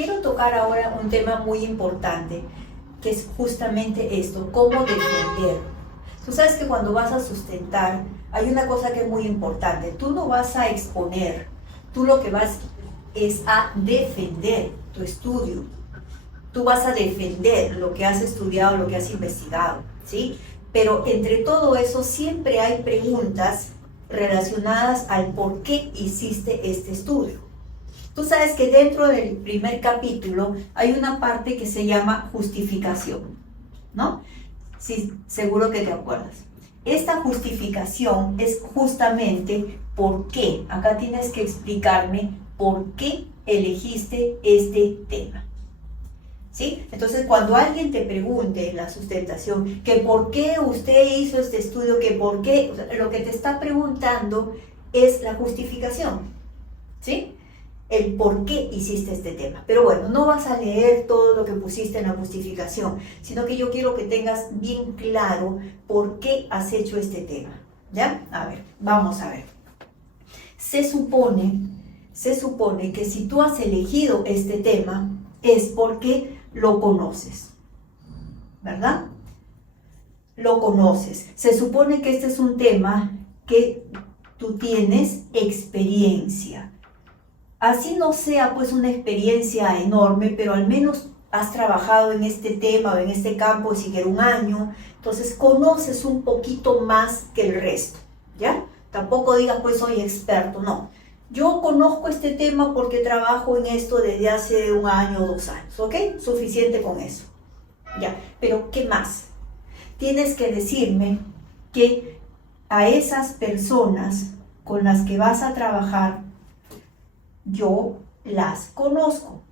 quiero tocar ahora un tema muy importante, que es justamente esto, cómo defender. Tú sabes que cuando vas a sustentar, hay una cosa que es muy importante. Tú no vas a exponer, tú lo que vas es a defender tu estudio. Tú vas a defender lo que has estudiado, lo que has investigado, ¿sí? Pero entre todo eso siempre hay preguntas relacionadas al por qué hiciste este estudio. Tú sabes que dentro del primer capítulo hay una parte que se llama justificación, ¿no? Sí, seguro que te acuerdas. Esta justificación es justamente por qué. Acá tienes que explicarme por qué elegiste este tema. ¿Sí? Entonces, cuando alguien te pregunte en la sustentación que por qué usted hizo este estudio, que por qué, o sea, lo que te está preguntando es la justificación, ¿sí? El por qué hiciste este tema. Pero bueno, no vas a leer todo lo que pusiste en la justificación, sino que yo quiero que tengas bien claro por qué has hecho este tema, ¿ya? A ver, vamos a ver. Se supone que si tú has elegido este tema es porque lo conoces, ¿verdad? Lo conoces. Se supone que este es un tema que tú tienes experiencia. Así no sea pues una experiencia enorme, pero al menos has trabajado en este tema o en este campo siquiera un año, entonces conoces un poquito más que el resto, ¿ya? Tampoco digas pues soy experto, no. Yo conozco este tema porque trabajo en esto desde hace un año o 2 años, ¿ok? Suficiente con eso, ya. Pero ¿qué más? Tienes que decirme que a esas personas con las que vas a trabajar, yo las conozco,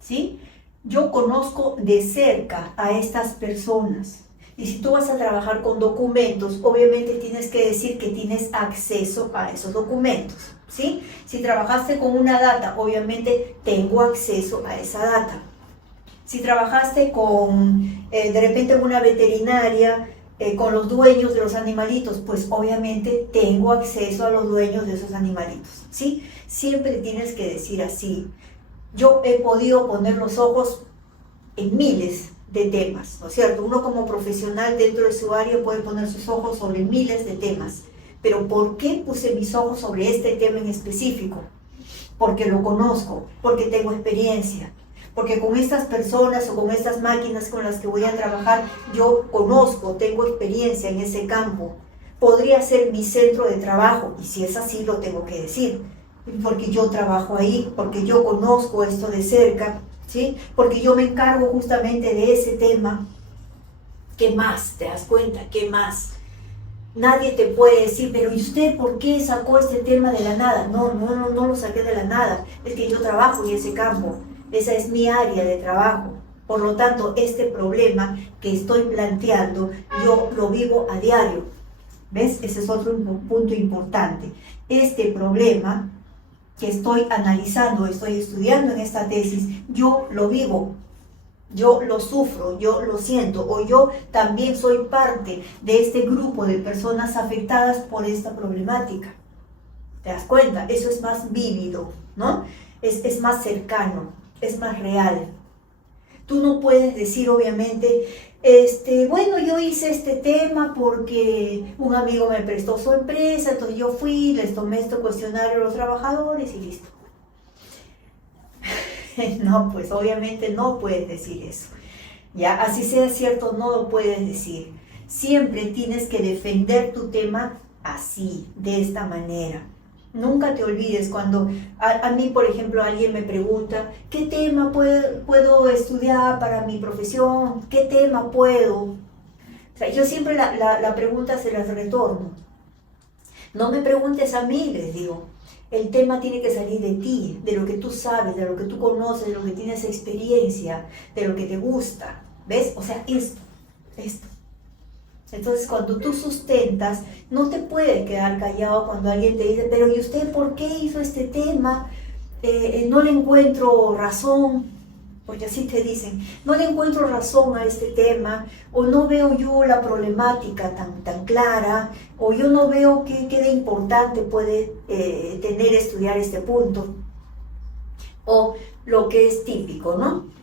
¿sí? Yo conozco de cerca a estas personas. Y si tú vas a trabajar con documentos, obviamente tienes que decir que tienes acceso a esos documentos, ¿sí? Si trabajaste con una data, obviamente tengo acceso a esa data. Si trabajaste con, de repente, una veterinaria, con los dueños de los animalitos, pues obviamente tengo acceso a los dueños de esos animalitos, ¿sí? Siempre tienes que decir así. Yo he podido poner los ojos en miles de temas, ¿no es cierto? Uno como profesional dentro de su área puede poner sus ojos sobre miles de temas, pero ¿por qué puse mis ojos sobre este tema en específico? Porque lo conozco, porque tengo experiencia, porque con estas personas o con estas máquinas con las que voy a trabajar, yo conozco, tengo experiencia en ese campo. Podría ser mi centro de trabajo, y si es así lo tengo que decir, porque yo trabajo ahí, porque yo conozco esto de cerca, ¿sí? Porque yo me encargo justamente de ese tema. ¿Qué más? ¿Te das cuenta? ¿Qué más? Nadie te puede decir, pero ¿y usted por qué sacó este tema de la nada? No lo saqué de la nada, es que yo trabajo en ese campo. Esa es mi área de trabajo. Por lo tanto, este problema que estoy planteando, yo lo vivo a diario. ¿Ves? Ese es otro punto importante. Este problema que estoy analizando, estoy estudiando en esta tesis, yo lo vivo, yo lo sufro, yo lo siento, o yo también soy parte de este grupo de personas afectadas por esta problemática. ¿Te das cuenta? Eso es más vívido, ¿no? Es más cercano, es más real. Tú no puedes decir, obviamente, bueno, yo hice este tema porque un amigo me prestó su empresa, entonces yo fui, les tomé este cuestionario a los trabajadores y listo. No, pues obviamente no puedes decir eso. Ya, así sea cierto, no lo puedes decir. Siempre tienes que defender tu tema así, de esta manera. Nunca te olvides cuando a mí, por ejemplo, alguien me pregunta, ¿qué tema puedo estudiar para mi profesión? ¿Qué tema puedo? O sea, yo siempre la pregunta se las retorno. No me preguntes a mí, les digo. El tema tiene que salir de ti, de lo que tú sabes, de lo que tú conoces, de lo que tienes experiencia, de lo que te gusta. ¿Ves? O sea, esto. Entonces, cuando tú sustentas, no te puedes quedar callado cuando alguien te dice, pero ¿y usted por qué hizo este tema? No le encuentro razón, porque así te dicen, no le encuentro razón a este tema, o no veo yo la problemática tan clara, o yo no veo qué de importante puede tener estudiar este punto. O lo que es típico, ¿no?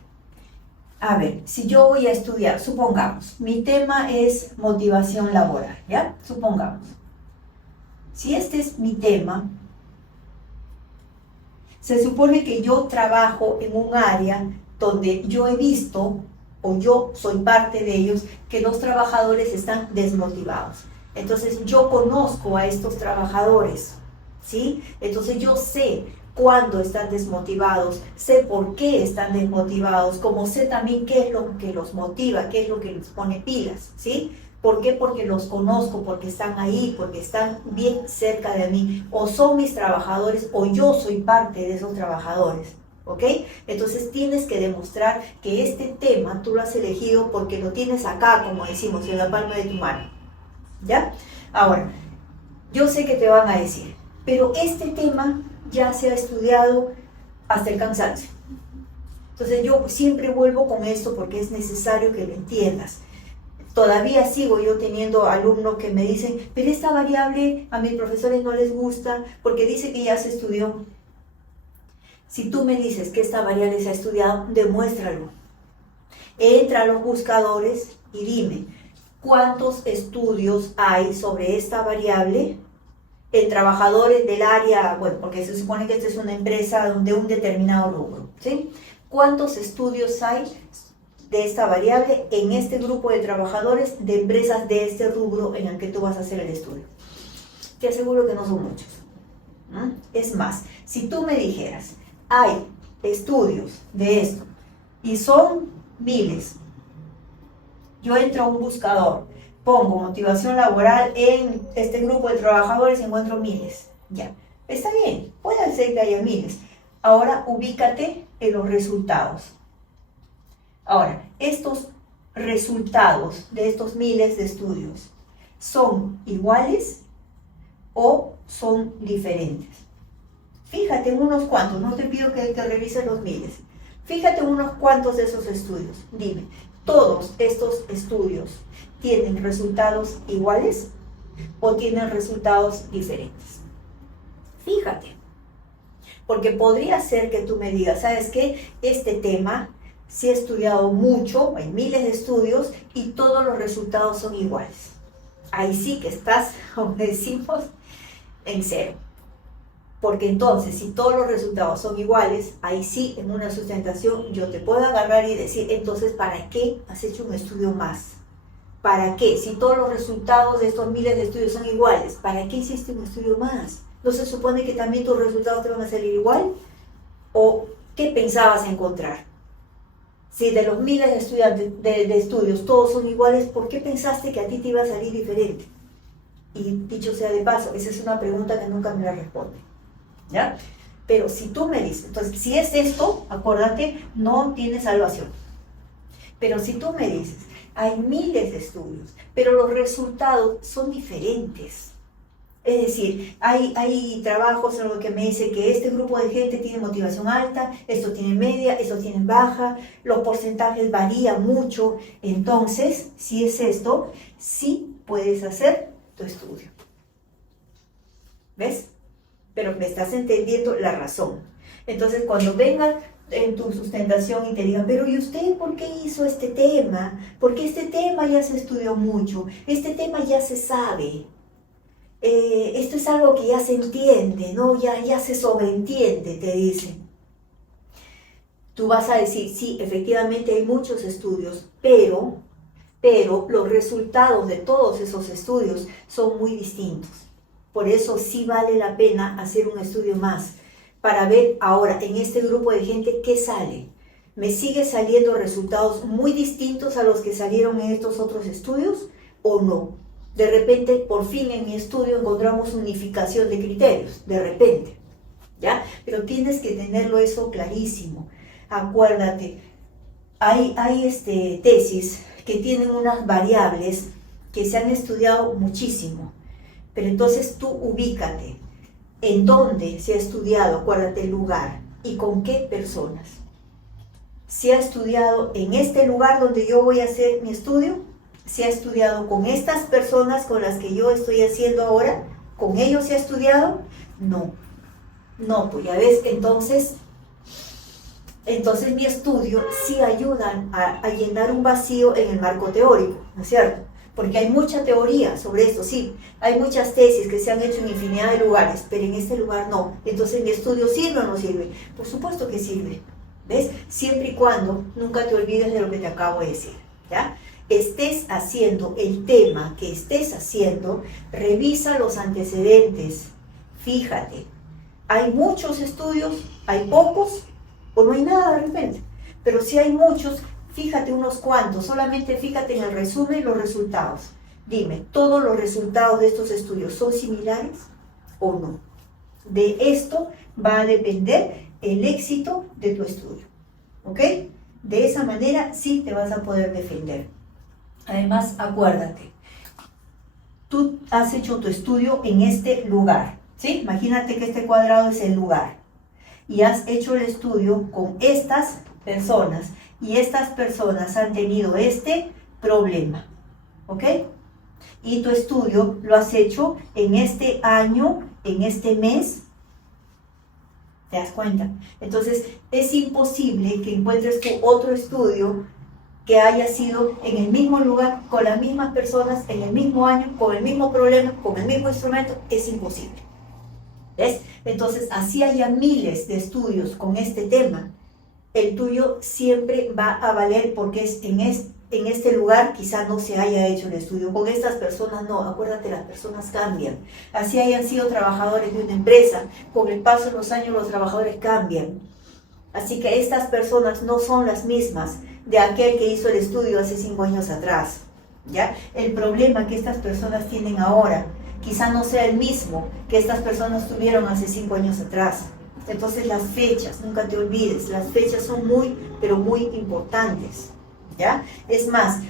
A ver, si yo voy a estudiar, supongamos, mi tema es motivación laboral, ¿ya? Supongamos. Si este es mi tema, se supone que yo trabajo en un área donde yo he visto, o yo soy parte de ellos, que los trabajadores están desmotivados. Entonces yo conozco a estos trabajadores, ¿sí? Entonces yo sé cuándo están desmotivados, sé por qué están desmotivados, como sé también qué es lo que los motiva, qué es lo que les pone pilas, ¿sí? ¿Por qué? Porque los conozco, porque están ahí, porque están bien cerca de mí, o son mis trabajadores, o yo soy parte de esos trabajadores, ¿ok? Entonces tienes que demostrar que este tema tú lo has elegido porque lo tienes acá, como decimos, en la palma de tu mano, ¿ya? Ahora, yo sé que te van a decir, pero este tema ya se ha estudiado hasta el cansancio. Entonces yo siempre vuelvo con esto porque es necesario que lo entiendas. Todavía sigo yo teniendo alumnos que me dicen, pero esta variable a mis profesores no les gusta porque dice que ya se estudió. Si tú me dices que esta variable se ha estudiado, demuéstralo. Entra a los buscadores y dime, ¿cuántos estudios hay sobre esta variable en trabajadores del área? Bueno, porque se supone que esta es una empresa de un determinado rubro, ¿sí? ¿Cuántos estudios hay de esta variable en este grupo de trabajadores de empresas de este rubro en el que tú vas a hacer el estudio? Te aseguro que no son muchos. Es más, si tú me dijeras, hay estudios de esto y son miles, yo entro a un buscador, pongo motivación laboral en este grupo de trabajadores y encuentro miles. Ya, está bien, puede ser que haya miles. Ahora ubícate en los resultados. Ahora, estos resultados de estos miles de estudios, ¿son iguales o son diferentes? Fíjate en unos cuantos, no te pido que revises los miles. Fíjate en unos cuantos de esos estudios. Dime, ¿todos estos estudios tienen resultados iguales o tienen resultados diferentes? Fíjate, porque podría ser que tú me digas, ¿sabes qué? Este tema se ha estudiado mucho, hay miles de estudios y todos los resultados son iguales. Ahí sí que estás, como decimos, en cero. Porque entonces, si todos los resultados son iguales, ahí sí, en una sustentación, yo te puedo agarrar y decir, entonces, ¿para qué has hecho un estudio más? ¿Para qué? Si todos los resultados de estos miles de estudios son iguales, ¿para qué hiciste un estudio más? ¿No se supone que también tus resultados te van a salir igual? ¿O qué pensabas encontrar? Si de los miles de estudiantes de estudios todos son iguales, ¿por qué pensaste que a ti te iba a salir diferente? Y dicho sea de paso, esa es una pregunta que nunca me la responde, ¿ya? Pero si tú me dices, entonces, si es esto, acuérdate, no tiene salvación. Pero si tú me dices, hay miles de estudios, pero los resultados son diferentes. Es decir, hay trabajos en los que me dice que este grupo de gente tiene motivación alta, esto tiene media, esto tiene baja, los porcentajes varían mucho. Entonces, si es esto, sí puedes hacer tu estudio. ¿Ves? Pero me estás entendiendo la razón. Entonces, cuando vengan en tu sustentación y te digan, pero ¿y usted por qué hizo este tema? Porque este tema ya se estudió mucho, este tema ya se sabe. Esto es algo que ya se entiende, ¿no? Ya se sobreentiende, te dicen. Tú vas a decir, sí, efectivamente hay muchos estudios, pero los resultados de todos esos estudios son muy distintos. Por eso sí vale la pena hacer un estudio más, para ver ahora en este grupo de gente qué sale. ¿Me sigue saliendo resultados muy distintos a los que salieron en estos otros estudios o no? De repente, por fin en mi estudio encontramos unificación de criterios, de repente, ¿ya? Pero tienes que tenerlo eso clarísimo. Acuérdate, hay tesis que tienen unas variables que se han estudiado muchísimo, pero entonces tú ubícate en dónde se ha estudiado, acuérdate el lugar y con qué personas. ¿Se ha estudiado en este lugar donde yo voy a hacer mi estudio? ¿Se ha estudiado con estas personas con las que yo estoy haciendo ahora? ¿Con ellos se ha estudiado? No, pues ya ves, entonces Entonces mi estudio sí ayuda a llenar un vacío en el marco teórico, ¿no es cierto? Porque hay mucha teoría sobre esto, sí, hay muchas tesis que se han hecho en infinidad de lugares, pero en este lugar no. Entonces mi estudio sirve o no sirve. Por supuesto que sirve, ¿ves? Siempre y cuando nunca te olvides de lo que te acabo de decir, ¿ya? Estés haciendo el tema que estés haciendo, revisa los antecedentes, fíjate. Hay muchos estudios, hay pocos, o no hay nada de repente, pero si hay muchos, fíjate unos cuantos, solamente fíjate en el resumen y los resultados. Dime, ¿todos los resultados de estos estudios son similares o no? De esto va a depender el éxito de tu estudio, ¿ok? De esa manera sí te vas a poder defender. Además, acuérdate, tú has hecho tu estudio en este lugar, ¿sí? Imagínate que este cuadrado es el lugar y has hecho el estudio con estas personas y estas personas han tenido este problema, ¿ok? Y tu estudio lo has hecho en este año, en este mes. ¿Te das cuenta? Entonces, es imposible que encuentres tu otro estudio que haya sido en el mismo lugar, con las mismas personas, en el mismo año, con el mismo problema, con el mismo instrumento. Es imposible. ¿Ves? Entonces, así haya miles de estudios con este tema, el tuyo siempre va a valer porque es en este lugar quizá no se haya hecho el estudio. Con estas personas no, acuérdate, las personas cambian. Así hayan sido trabajadores de una empresa, con el paso de los años los trabajadores cambian. Así que estas personas no son las mismas de aquel que hizo el estudio hace 5 años atrás, ¿ya? El problema que estas personas tienen ahora quizá no sea el mismo que estas personas tuvieron hace 5 años atrás. Entonces las fechas, nunca te olvides, las fechas son muy, pero muy importantes, ¿ya? Es más,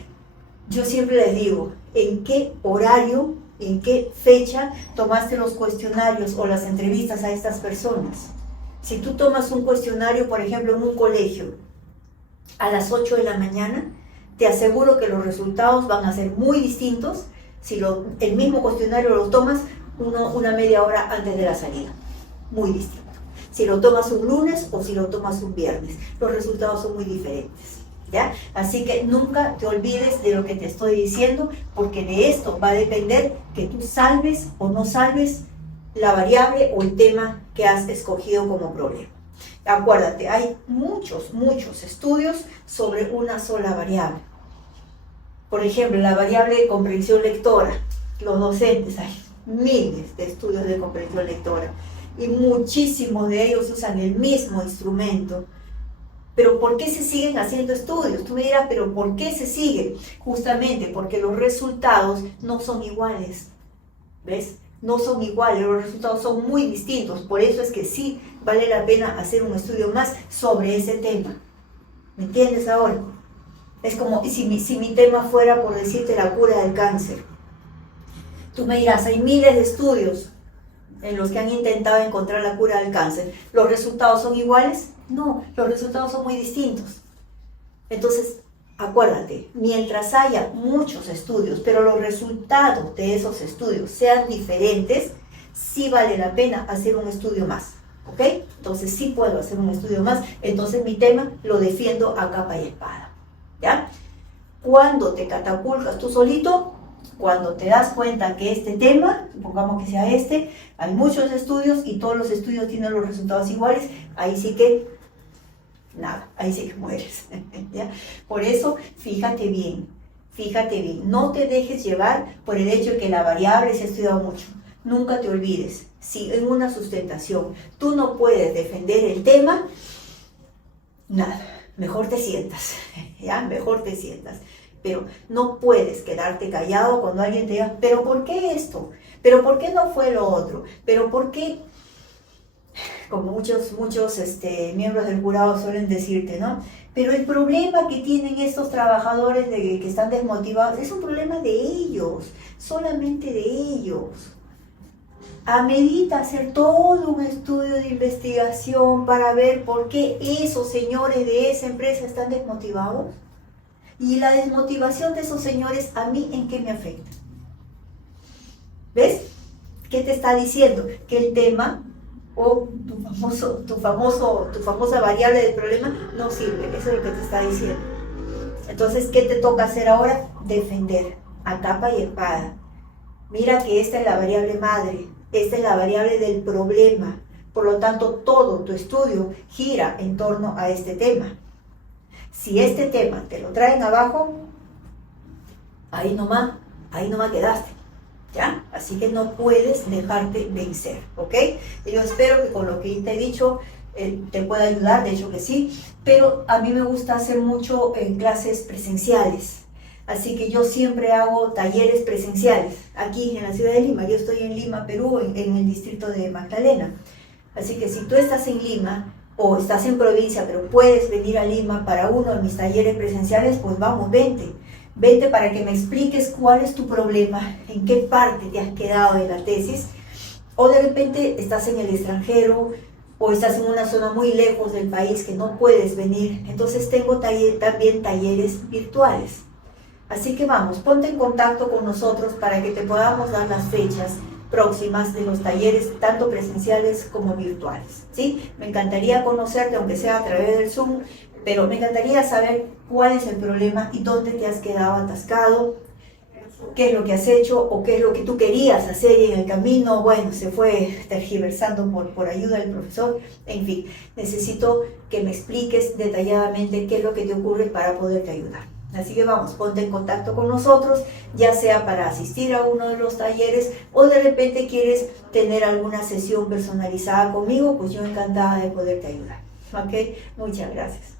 yo siempre les digo, ¿en qué horario, en qué fecha tomaste los cuestionarios o las entrevistas a estas personas? Si tú tomas un cuestionario, por ejemplo, en un colegio, a las 8 de la mañana, te aseguro que los resultados van a ser muy distintos si el mismo cuestionario lo tomas una media hora antes de la salida. Muy distinto. Si lo tomas un lunes o si lo tomas un viernes, los resultados son muy diferentes, ¿ya? Así que nunca te olvides de lo que te estoy diciendo, porque de esto va a depender que tú salves o no salves la variable o el tema que has escogido como problema. Acuérdate, hay muchos estudios sobre una sola variable. Por ejemplo, la variable de comprensión lectora. Los docentes, hay miles de estudios de comprensión lectora y muchísimos de ellos usan el mismo instrumento. Pero ¿por qué se siguen haciendo estudios? Tú me dirás, ¿pero por qué se siguen? Justamente porque los resultados no son iguales. ¿Ves? No son iguales, los resultados son muy distintos. Por eso es que sí vale la pena hacer un estudio más sobre ese tema. ¿Me entiendes ahora? Es como si mi tema fuera, por decirte, la cura del cáncer. Tú me dirás, hay miles de estudios en los que han intentado encontrar la cura del cáncer. ¿Los resultados son iguales? No, los resultados son muy distintos. Entonces, acuérdate, mientras haya muchos estudios, pero los resultados de esos estudios sean diferentes, sí vale la pena hacer un estudio más, ¿ok? Entonces sí puedo hacer un estudio más, entonces mi tema lo defiendo a capa y espada, ¿ya? Cuando te catapultas tú solito, cuando te das cuenta que este tema, supongamos que sea este, hay muchos estudios y todos los estudios tienen los resultados iguales, ahí sí que nada, ahí sí que mueres, ¿ya? Por eso, fíjate bien, no te dejes llevar por el hecho de que la variable se ha estudiado mucho. Nunca te olvides, si en una sustentación tú no puedes defender el tema, nada, mejor te sientas, ¿ya? Mejor te sientas. Pero no puedes quedarte callado cuando alguien te diga, ¿pero por qué esto? ¿Pero por qué no fue lo otro? ¿Pero por qué? Como muchos miembros del jurado suelen decirte, ¿no? Pero el problema que tienen estos trabajadores que están desmotivados es un problema de ellos, solamente de ellos. Amerita hacer todo un estudio de investigación para ver por qué esos señores de esa empresa están desmotivados. Y la desmotivación de esos señores, ¿a mí en qué me afecta? ¿Ves? ¿Qué te está diciendo? Que el tema o tu famosa variable del problema no sirve. Eso es lo que te está diciendo. Entonces, ¿qué te toca hacer ahora? Defender a capa y espada. Mira que esta es la variable madre, esta es la variable del problema. Por lo tanto, todo tu estudio gira en torno a este tema. Si este tema te lo traen abajo, ahí nomás quedaste, ¿ya? Así que no puedes dejarte vencer, ¿ok? Y yo espero que con lo que te he dicho te pueda ayudar, de hecho que sí, pero a mí me gusta hacer mucho en clases presenciales. Así que yo siempre hago talleres presenciales aquí en la ciudad de Lima. Yo estoy en Lima, Perú, en el distrito de Magdalena. Así que si tú estás en Lima o estás en provincia, pero puedes venir a Lima para uno de mis talleres presenciales, pues vamos, vente. Vente para que me expliques cuál es tu problema, en qué parte te has quedado de la tesis, o de repente estás en el extranjero o estás en una zona muy lejos del país que no puedes venir. Entonces tengo también talleres virtuales. Así que vamos, ponte en contacto con nosotros para que te podamos dar las fechas próximas de los talleres, tanto presenciales como virtuales, ¿sí? Me encantaría conocerte, aunque sea a través del Zoom, pero me encantaría saber cuál es el problema y dónde te has quedado atascado, qué es lo que has hecho o qué es lo que tú querías hacer y en el camino, bueno, se fue tergiversando por ayuda del profesor. En fin, necesito que me expliques detalladamente qué es lo que te ocurre para poderte ayudar. Así que vamos, ponte en contacto con nosotros, ya sea para asistir a uno de los talleres o de repente quieres tener alguna sesión personalizada conmigo, pues yo encantada de poderte ayudar. ¿Ok? Muchas gracias.